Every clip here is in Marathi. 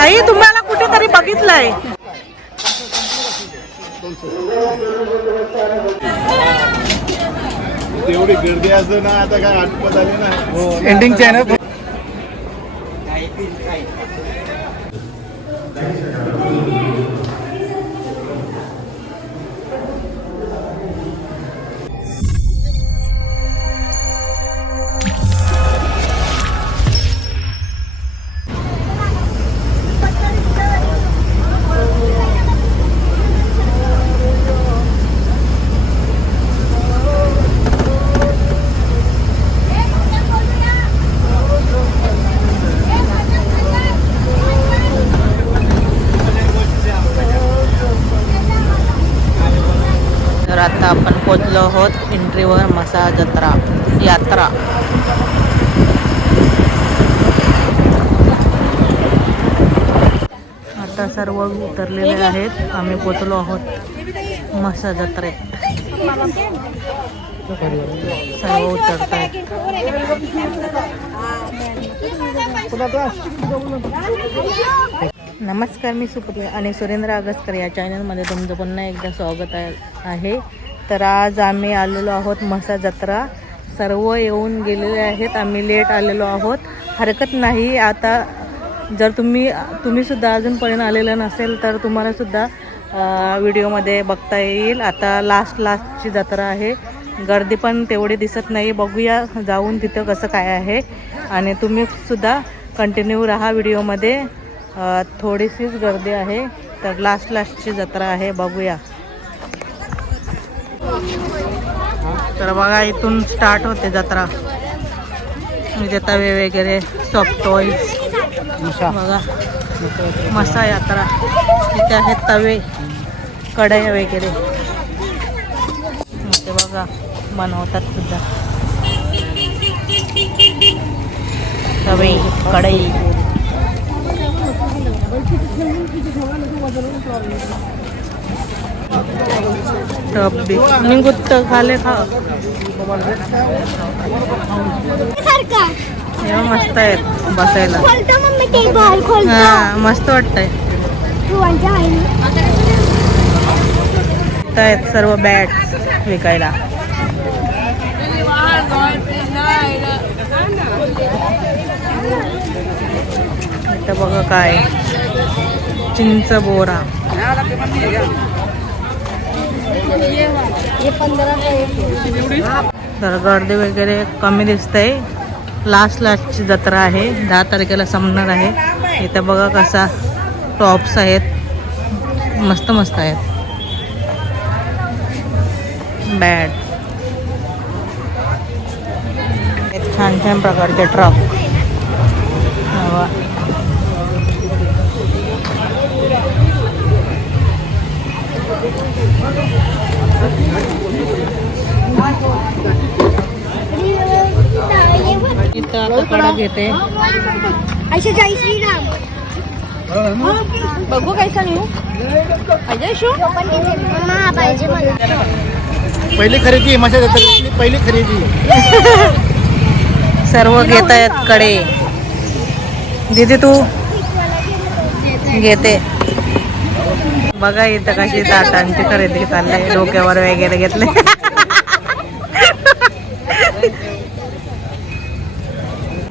आई तुम्हाला कुठेतरी बघितलंय. तेवढी गर्दी असं ना आता काय आठवत आली ना एंडिंगचे आहे आपण पोचलो आहोत एंट्रीवर मसा जत्रा यात्रा. आता सर्व उतरलेले आहेत. आम्ही पोचलो आहोत मसा जत्रेत. सर्व उतरत आहेत नमस्कार मी सुप्रिया आणि सुरेंद्र अगस्कर या चॅनलमध्ये तुमचं पुन्हा एकदा स्वागत आहे. तर आज आम्ही आलेलो आहोत म्हसा जत्रा. सर्व येऊन गेलेले आहेत. आम्ही लेट आलेलो आहोत. हरकत नाही. आता जर तुम्ही तुम्हीसुद्धा अजूनपर्यंत आलेलं नसेल तर तुम्हालासुद्धा व्हिडिओमध्ये बघता येईल. आता लास्ट लास्टची जत्रा आहे. गर्दी पण तेवढी दिसत नाही. बघूया जाऊन तिथं कसं काय आहे. आणि तुम्हीसुद्धा कंटिन्यू राहा व्हिडिओमध्ये. थोडीशीच गर्दी आहे. तर लास्ट लास्टची जत्रा आहे. बघूया. तर बघा इथून स्टार्ट होते जत्रा. तवे वगैरे सॉफ्ट टॉईज बघा मसा यात्रा. इथे आहेत तवे कढया वगैरे. ते बघा बनवतात सुद्धा. तवे कढई. खाले खा. मस्त आहेत बसायला. हा मस्त वाटतंय. आहेत सर्व बॅट्स विकायला. बघा काय. चिंच बोरा. तर गर्दी वगैरे कमी दिसतंय. लास्ट लास्टची जत्रा आहे. दहा तारखेला संपणार आहे. इथं बघा कसा टॉप्स आहेत. मस्त मस्त आहेत. बॅट छान छान प्रकारचे ट्रक इथं आता कडा घेते अशा जय श्रीराम बघू कैसा नेऊ अजय शो पाहिजे मला पहिली खरेदी माझ्या जत्रेतली पहिली खरेदी सर्व घेत आहेत कडे. दीदी तू? घेते. बघा इथं कशी ताटांची खरेदी चालली. डोक्यावर वगैरे घेतले.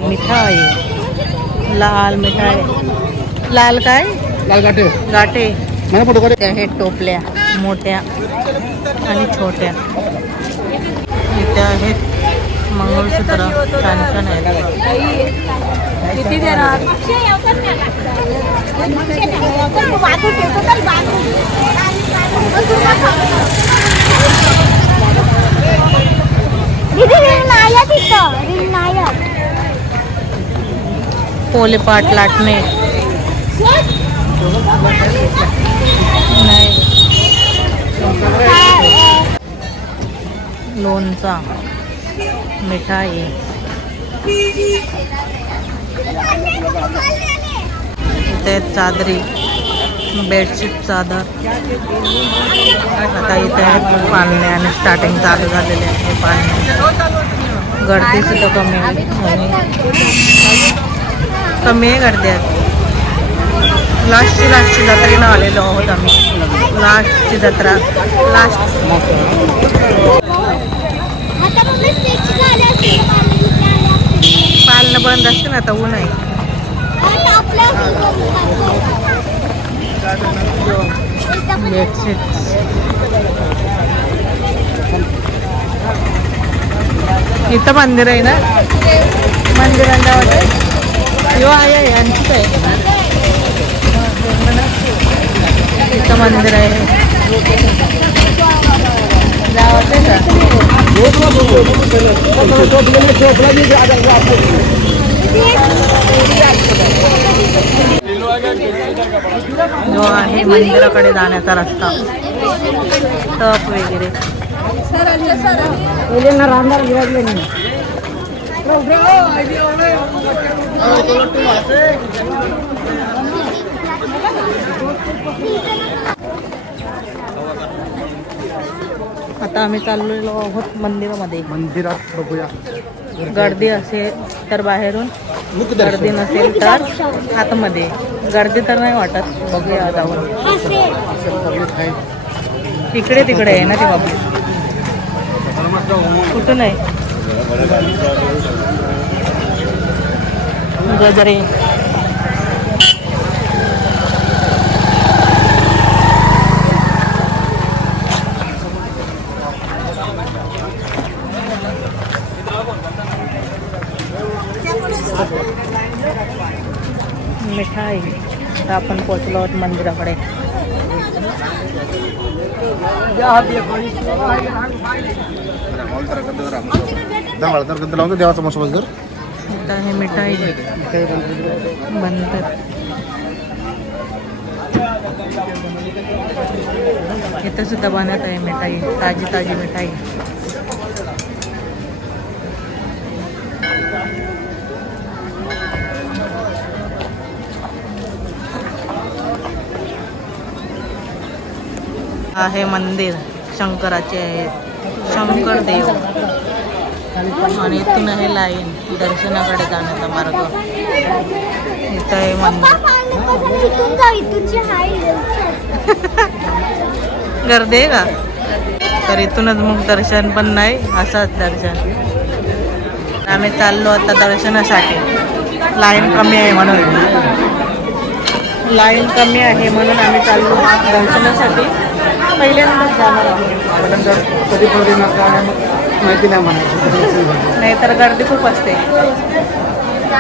मिठाई. लाल मिठाई. लाल काय? लाल गाठे. गाठे. आहेत टोपल्या मोठ्या आणि छोट्या. इथे आहेत मंगळसूत्र छान छान आहेत किती देणार? नाही पोलेपाट लाटणे. नाही. लोणचा. मिठाई. इथे चादरी बेडशीट चादर. आता इथे आहेत पाळणे आणि स्टार्टिंग चालू झालेले आहे पाळणे. गर्दी सुद्धा कमी आहे. आणि कमी आहे गर्दी आहे लास्टची लास्टची जत्रेला आलेलो आहोत आम्ही. लास्टची जत्रा. लास्ट आता मम्मी स्टेजची झाली असते तर पाणी इथे आले असते. पालणं बंद असते ना आता ऊन आहे. इथं मंदिर आहे ना? मंदिरांना वाटत यो आहे आणखीच आहे इथं मंदिर आहे. जो आहे मंदिराकडे जाण्याचा रस्ता. तप वगैरे. रामदार गिराजले नाही आता आम्ही चाललेलो आहोत मंदिरामध्ये. मंदिरात बघूया. गर्दी असेल तर बाहेरून गर्दी नसेल तर आतमध्ये. गर्दी तर नाही वाटत. बघूया जाऊन इकडे तिकडे आहे ना ते बाबू. कुठून आहे गजरे मिठाई आता आपण पोचलो आहोत मंदिराकडे. देवाचा मसोबत जर आता हे मिठाई बनतात. इथं सुद्धा बनत आहे मिठाई ताजी ताजी मिठाई. आहे मंदिर शंकराचे आहे. शंकर देव आणि इथून आहे लाईन दर्शनाकडे जाण्याचा मार्ग. इथं आहे मंदिर. गर्दे गर्दी आहे का? तर इथूनच मग दर्शन पण नाही असंच दर्शन. आम्ही चाललो आता दर्शनासाठी. लाईन कमी आहे म्हणून. लाईन कमी आहे म्हणून आम्ही चाललो दर्शनासाठी. पहिल्यांदाच जाणार आहोत. नंतर कधी काय मग माहिती नाही म्हणायचं. नाहीतर गर्दी खूप असते.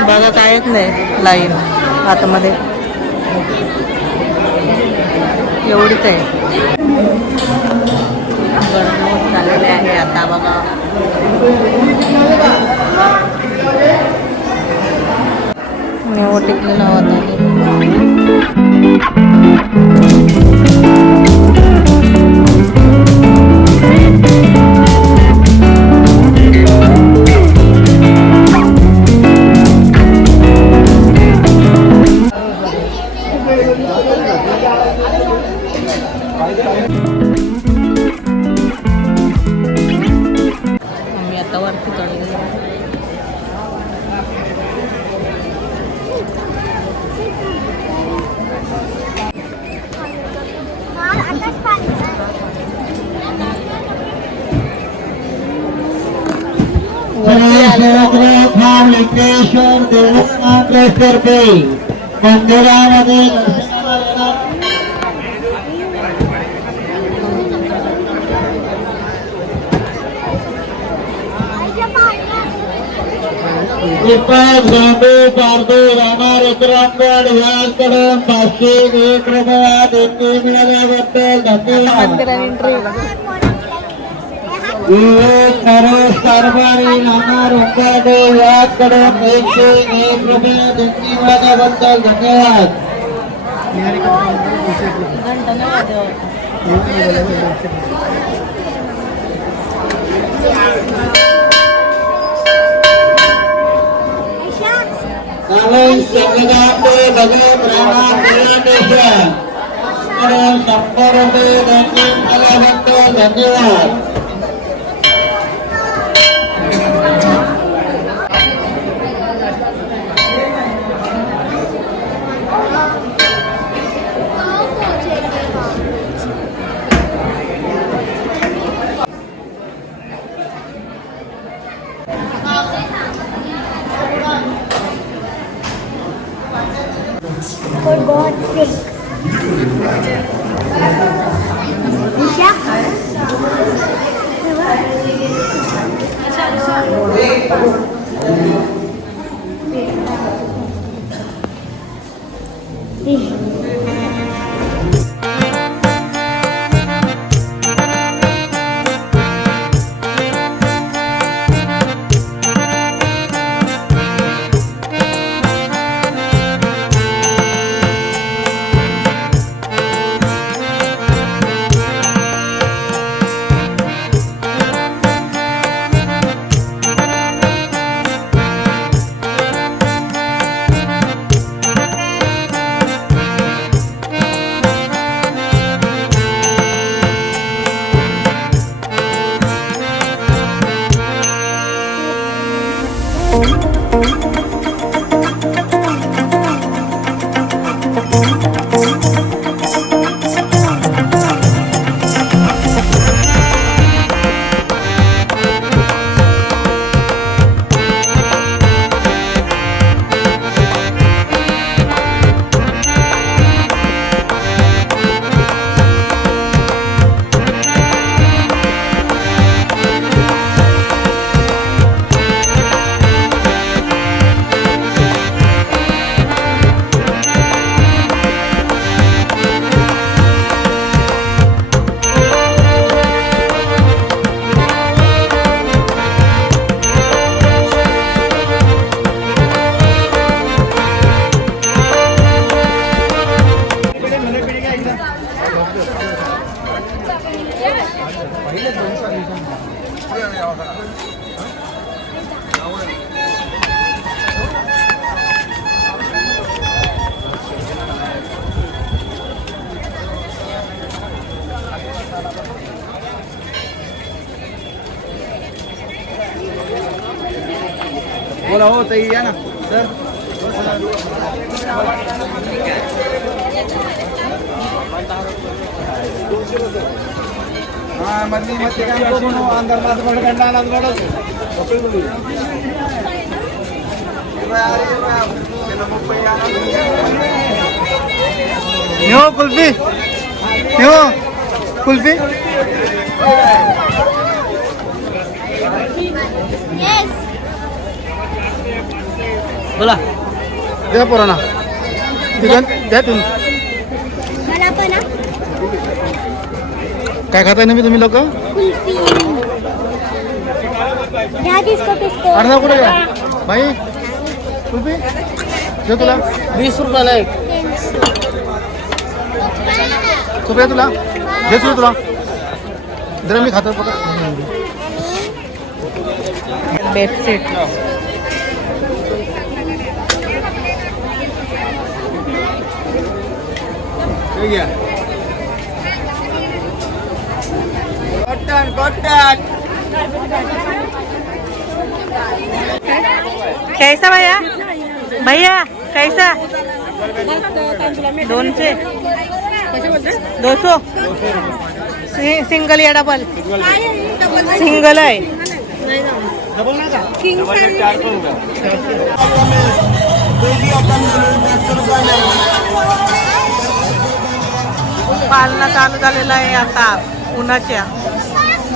बघा कायच नाही लाईन आतमध्ये. एवढीच आहे. गर्दी होत चाललेली आहे आता बघा. मी ओटीपी लावत दीपक बांबू पारदो राहणार उतरांगड याकडून पाचशे एक रुपया देणगी मिळाल्याबद्दल धन्यवाद मंदिरात एंट्री विवेक नरेश कारभारी राहणार उंबरडे याकडून एकशे एक रुपया देणगी मिळाल्याबद्दल धन्यवाद నవై సంవిధాతే భగే ప్రాణాభియానిక సంపరతే ధన్యం కలవతో ధన్యవాద్ बोला हो ताई या ना सर हा मधली मधली काम करू नको. अंदर मात बड गंडा नाच बडच न्यो कुल्फी न्यो कुल्फी Yes. बोला द्या पोरांना तिघां द्या काय खाताय नेहमी तुम्ही लोक? अर्धा कुठे घ्या? भाई कुल्फी? दे तुला. वीस रुपयाला एक. सुप्रिया तुला? दे सुरू तुला. जरा मी खातो पकड. बेडशीट. हे घ्या. कॉटन कॉटन कैसा भैया? भैया कैसा? दोनशे. दो सौ सिंगल या डबल सिंगल आहे. पालना चालू झालेला आहे आता उन्हाच्या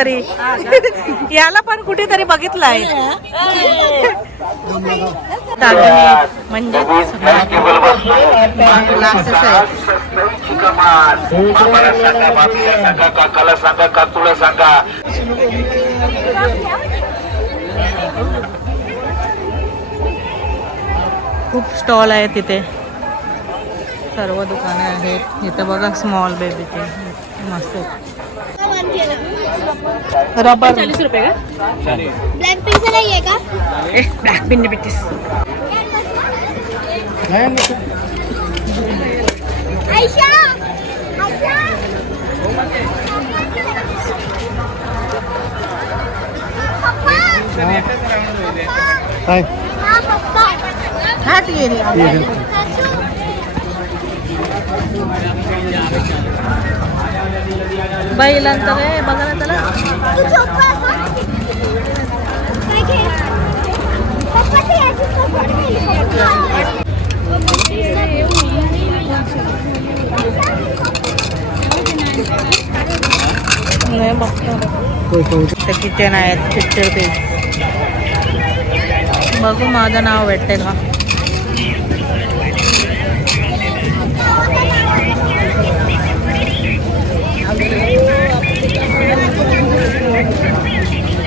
कुठेतरी. याला पण कुठेतरी बघितलंय. म्हणजे काकाला सांगा काकूला सांगा खूप स्टॉल आहे तिथे. सर्व दुकाने आहेत. इथं बघा स्मॉल बेबीचे मस्त. रबर चालीस रुपए का ब्लैक पिन से लाइएगा ब्लैक पिन बिटिस आयशा आयशा हाय हाट एरिया बैलांचं काय? बघा ना त्याला. किचन आहेत पिक्चर ते. बघू माझं नाव भेटते का?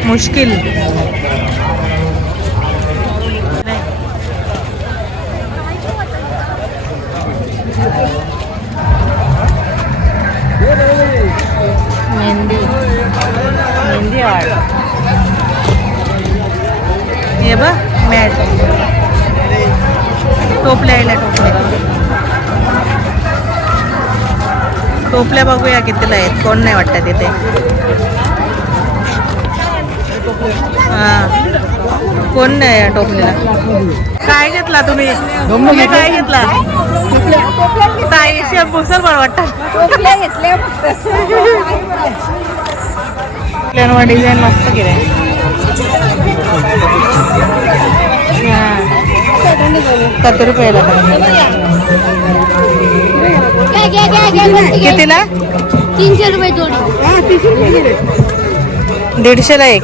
मुश्किल. मेहंदी. मेहंदी आर्ट हे बघ मॅट. टोपल्या यायला टोपल्या टोपल्या बघूया कितीला आहेत. कोण नाही वाटतं तिथे हा. कोण नाही आहे टोपलेला? काय घेतला तुम्ही? तुम्ही काय घेतला? ताई शेपूसर बरं वाटतं. प्लेनवर डिझाईन मस्त केले किती रुपयाला. कितीला? तीनशे रुपये जोडी. दीडशेला एक.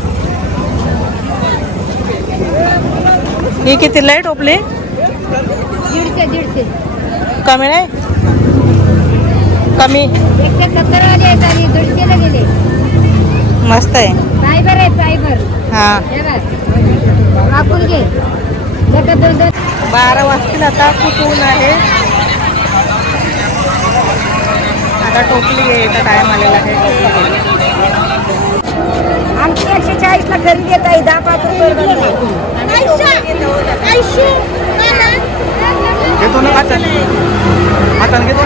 ही कितीला आहे टोपली दीडशे दीडशे. कमी नाही? कमी? एकशे सत्तर वाले आहेत आणि दीडशेला गेले. मस्त आहे. फायबर आहे फायबर. हा. वापरून घे. बारा वाजतील आता खूप ऊन आहे. आता टोपली घ्यायचा टाइम आलेला आहे. आमची एकशे चाळीसला घरी देत आहे दहा पाच रुपये घेतो ना हाताने. हाताने घेतो.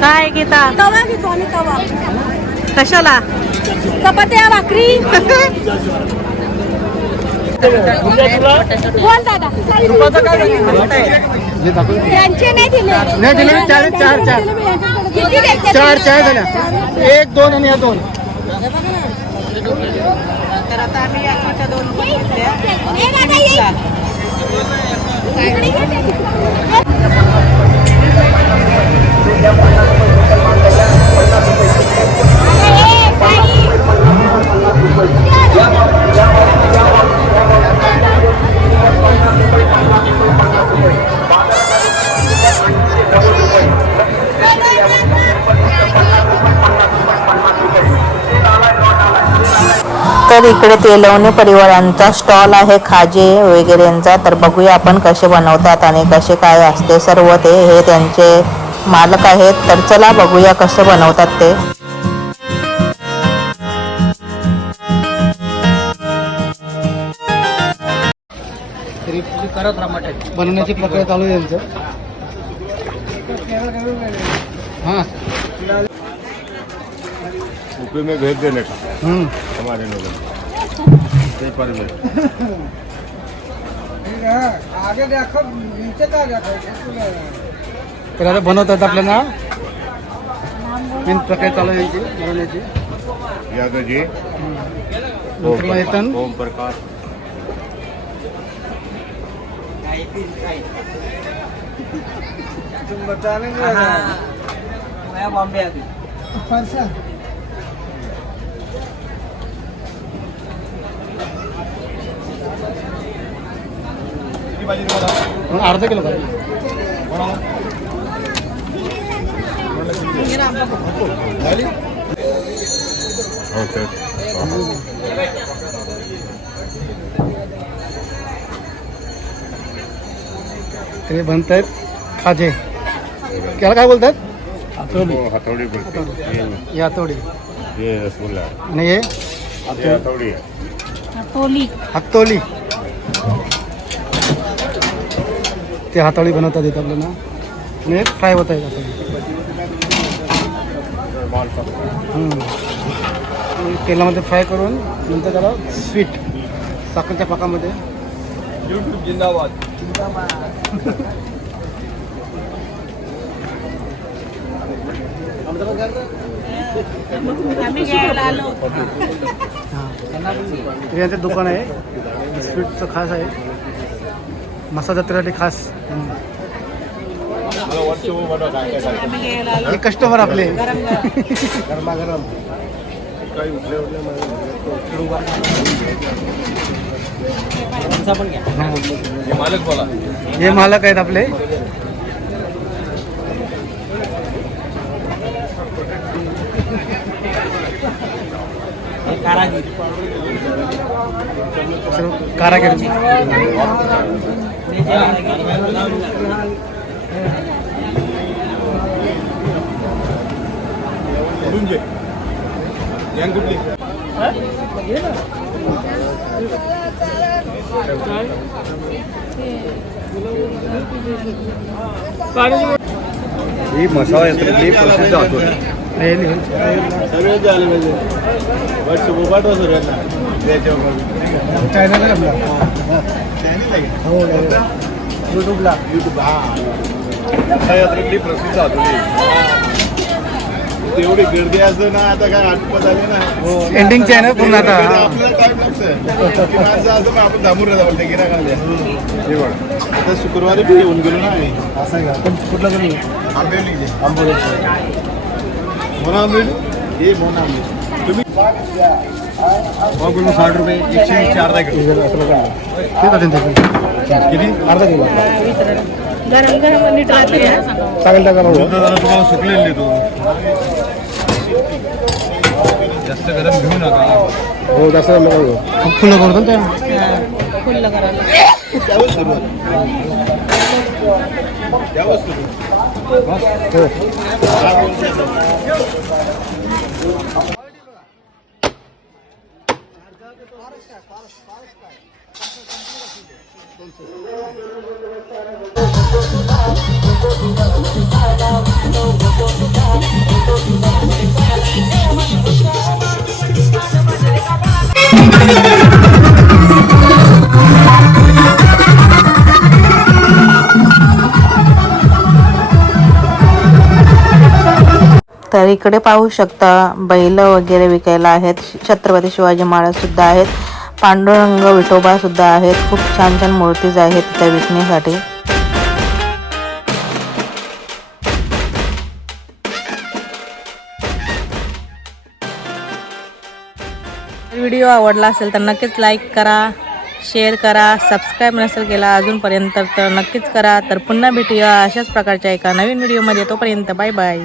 काय घेता तवा घेतो आम्ही? तवा कशाला? बोल दादा त्यांचे नाही दिले नाही दिले ना? चार चार चार किती द्यायचे? चार चार झाल्या एक दोन आणि या दोन तर आता आम्ही या दोन घेतल्या. ए, दादा, ये. इकडे ये. इकडे तेलवणे परिवारांचा स्टॉल आहे खाजे वगैरेंचा. तर बघूया आपण कसे बनवतात आणि कसे काय असते सर्व ते. हे त्यांचे मालक आहेत. तर चला बघूया कसं बनवतात ते. बनवण्याची प्रक्रिया चालू आहे त्यांचं. हां. में भेज देने का. हमारे लोगों पेपर में तर आता बनवतात आपल्याला मेन प्रक्रिया चालू आहे यांची बनवण्याची यादव जी। नंतर मग येतं ओम प्रकाश। पाहिजे तुम्हाला? अर्धा किलो झाली ओके. ते बनतायत खाजे. त्याला काय बोलतात हातोडी. बोलते या तोडी हे रसगुल्ला. आणि हे हे हातोडी. टोली हातोली. ते हाताळी बनवतात येत आपल्याला. आणि फ्राय होत आहेत. ते तेलामध्ये फ्राय करून नंतर त्याला स्वीट साखरच्या पाकामध्ये. युट्यूब जिंदाबाद. यांचं दुकान आहे. स्वीटचं खास आहे. मसा जत्रेसाठी खास हम्म. मला वर्ष बनवा काय काय आम्ही घ्यायला आलो हे कस्टमर आपले. गरम गरम गरमागरम. काही उठले उठले. हे. मालक बोला. हे मालक आहेत आपले. सर्व कारागीर कुठून घे गँग कुठली ही मसाला यंत्रातली प्रसिद्ध हातोडी हे लिहून. सगळे झाले पाहिजे बट उभाटवा सगळ्यांना त्याच्यावर चॅनल आहे आपला हो युट्यूबला युट्यूब हा मसाला यात्रेतली प्रसिद्ध हातोडी तेवढी गर्दी असं ना आता काय आठवत आली ना एंडिंगची आहे ना पूर्ण आता. आपल्याला टाइम लागतं असं आपण थांबून राहतो हे बघ. आता शुक्रवारी बी येऊन गेलो ना आम्ही. असं का? कुठला तुम्ही आंबेवली आंबोली मोना आंबेवली हे मोना आंबेवली तुम्ही साठ रुपये एकशे चार किलो किती? अर्धा किलो. गरम गरम आणि टाकते चालेल टाका भाऊ. तुम्हाला सुकलेले तो. जास्त गरम घेऊ नका. हो जास्त झालं का खूप फुलं करतो ना त्या? फुल्ल करायला. हो. तर इकडे पाहू शकता बैल वगैरे विकायला आहेत. छत्रपती शिवाजी महाराज सुद्धा आहेत. पांडुरंग विठोबा सुद्धा आहेत. खूप छान छान मूर्तीज आहेत त्या विकण्यासाठी. व्हिडिओ आवडला असेल तर नक्कीच लाईक करा शेअर करा सबस्क्राईब नसेल केला अजूनपर्यंत तर नक्कीच करा. तर पुन्हा भेटूया अशाच प्रकारच्या एका नवीन व्हिडिओमध्ये तोपर्यंत बाय बाय